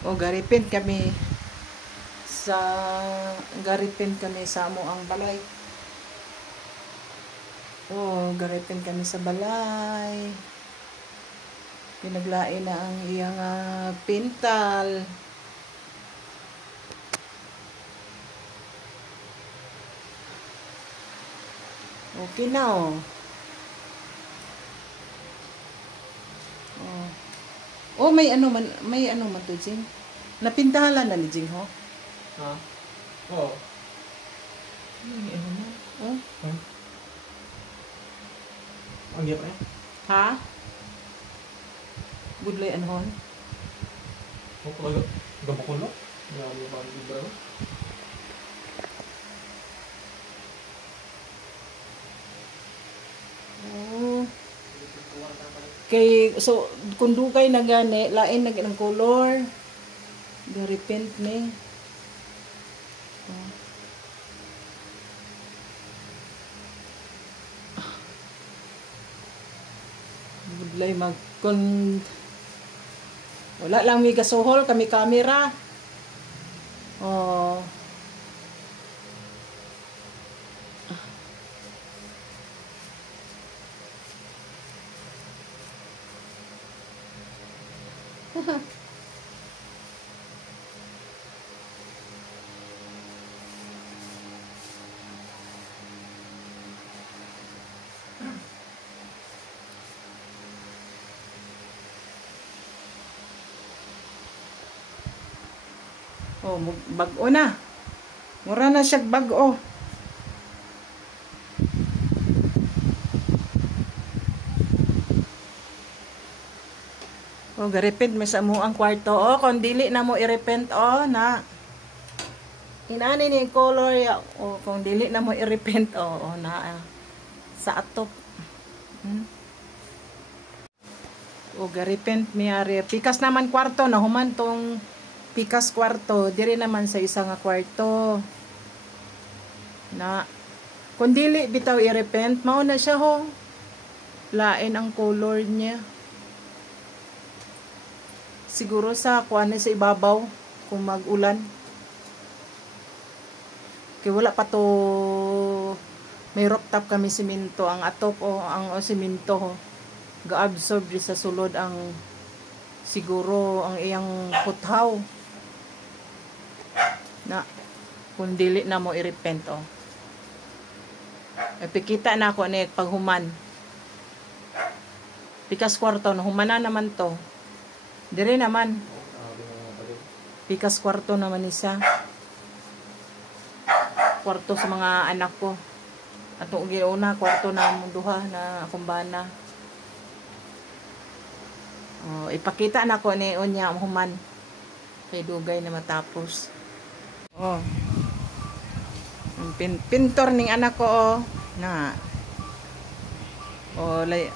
O sa garipin kami sa amo ang balay. O garipin kami sa balay. Pinaglain na ang iyang pintal. Okay na oh. Oh, may ano man to, Jing. Napintahalan na ni Jing, ho? Ha? Oo. May ano man. Oh. Ha? Ang giya pa eh? Ha? Budlay anhon? Ako talaga. Gabo ko lang. Grabe ba ang libra mo? Oh. Kay so kung dugay na gani lain na ng color dari paint ni budlay mag kun wala lang mi gasuhol kami camera oh oh bag-o na mura na siya bag-o oh garipent may sa mo ang kwarto oh kung dili na mo i-repent oh na inani ni color ya oh kung dili na mo i-repent oh na sa atop o garipent miyari pikas naman kwarto na human tong pikas kwarto diri naman sa isa nga kwarto na kung dili bitaw i-repent mao na siya ho lain ang color niya siguro sa kuan sa ibabaw kung mag-ulan kay wala pa to may rooftop kami simento ang atop o ang simento ho ga-absorb sa sulod ang siguro ang iyang puthaw na kung dili na mo i-repent oh epikita na ako ni paghuman pikas kwarto na humana naman to dire naman pikas kwarto naman isa kwarto sa mga anak ko atong giuna kwarto na mong duha na kumbana oh ipakita na ko ni unya human kay dugay na matapos oh pintor ning anak ko oh na oh lay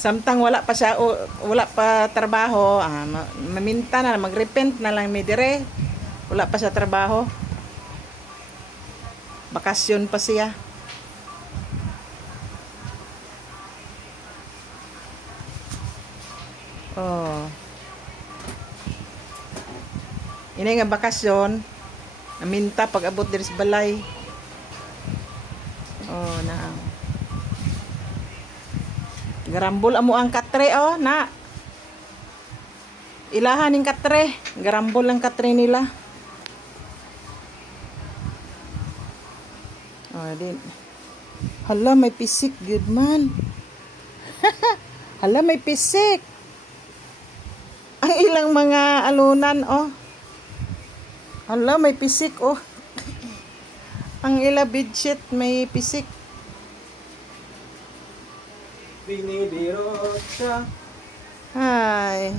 samtang wala pa siya wala pa trabaho maminta na magrepent na lang mi dire wala pa siya trabaho bakasyon pa siya oh ini nga bakasyon maminta pag abot diri sa balay oh na garambol amo ang katre oh na ilahan ning katre garambol ang katre nila oh din hala may pisik good man hala may pisik ang ilang mga alunan oh hala may pisik oh ang ila bedsheet may pisik binibiro siya. Ay.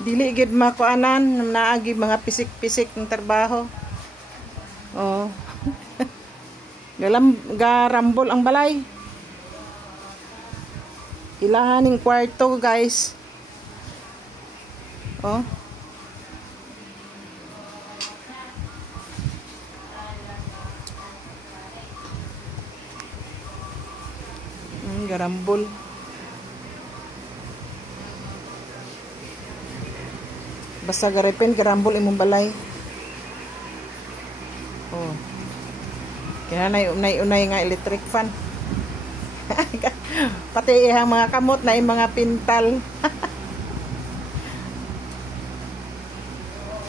Dili gid makuanan naagi mga pisik-pisik ng trabaho. Oh. Garambol ang balay. Ilahaning kwarto, guys. Oh. garambol. Basta garipin, garambol imong balay. Oh. Kaya unay nga electric fan. Pati ihang mga kamot na yung mga pintal.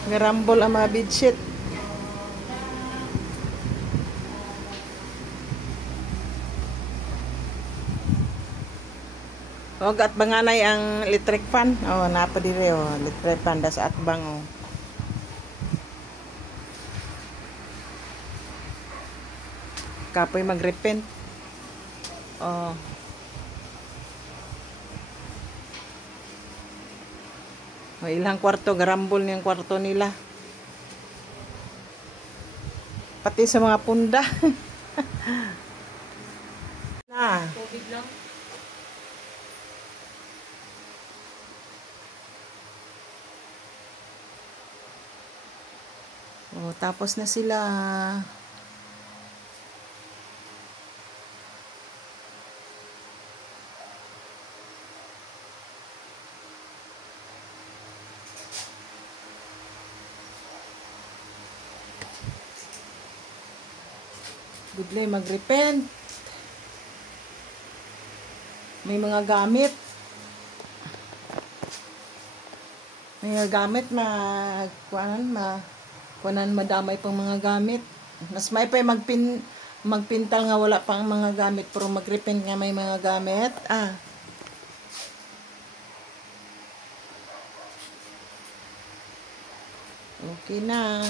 Garambol ang mga bedsheet. O, at banganay ang electric fan. O, napa dire o. Electric fan, das at bang o. Kapoy mag-repent. O. O, ilang kwarto, garambol niyang kwarto nila. Pati sa mga punda. Na. Tubig lang. O, tapos na sila. Gudlay mag-repent. May mga gamit. May mga gamit kuanan madamay pang mga gamit. Mas may pa magpintal nga wala pang mga gamit pero mag-repent nga may mga gamit. Ah. Okay na.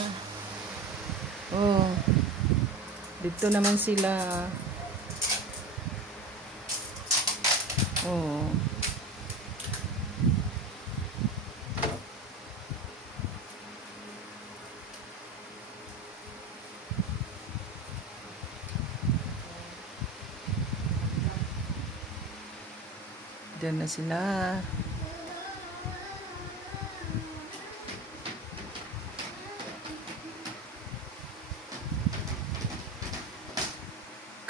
Oh. Dito naman sila. Oh. Diyan na sila.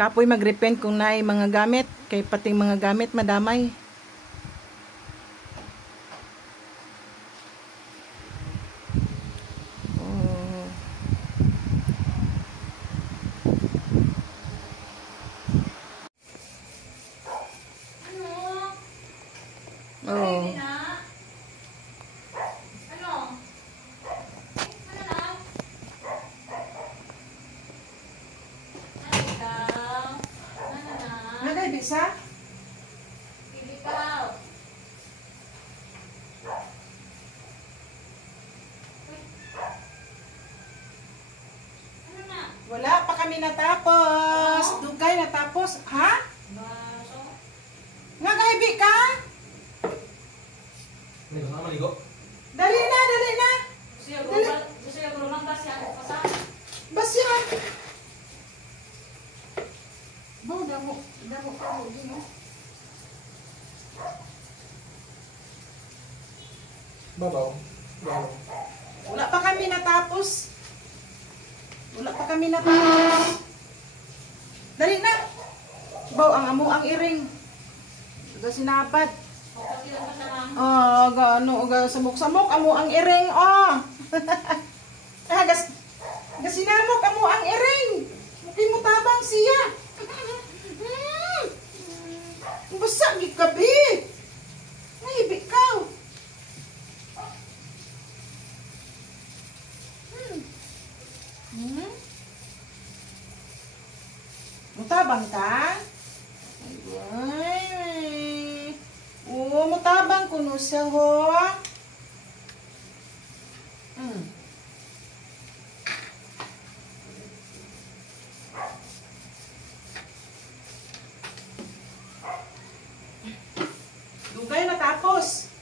Kapoy mag-repent kung naay mga gamit. Kay pating mga gamit madamay. Oh. Oh. Nagay bisa? Ikaw. Ano na? Wala pa kami natapos. Dugay natapos. Ha? Baso? Nagaybi ka? Hindi ka maligo. Dali na, dali na. Gusto yung gulungan kasi ako kasa. Basya. Bo, damo ka mo din, oh. Babaw. Babaw. Wala pa kami natapos. Wala pa kami natapos. Dali na. Baw, ang amo ang iring. Ga sinapad. Kasi lang ka lang. Oh, ga samok-samok amo ang iring. Oh. Gas sinamok amo ang iring. Mukin mo tabang siya. Basa gid kabi. Nahibi ka. Mutabang ka? Ay. Oo, mutabang kuno siya ho. Dugay natapos.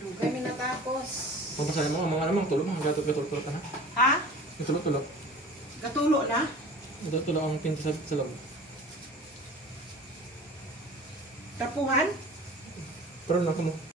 Dugay mi natapos. Pampasahin mo, mga namang tulog, mga gatot-gatot ka na. Ha? Yung tulog-tulog. Gatulo na? Tulog ang pinto sa loob. Tapuhan? Pero lang mo.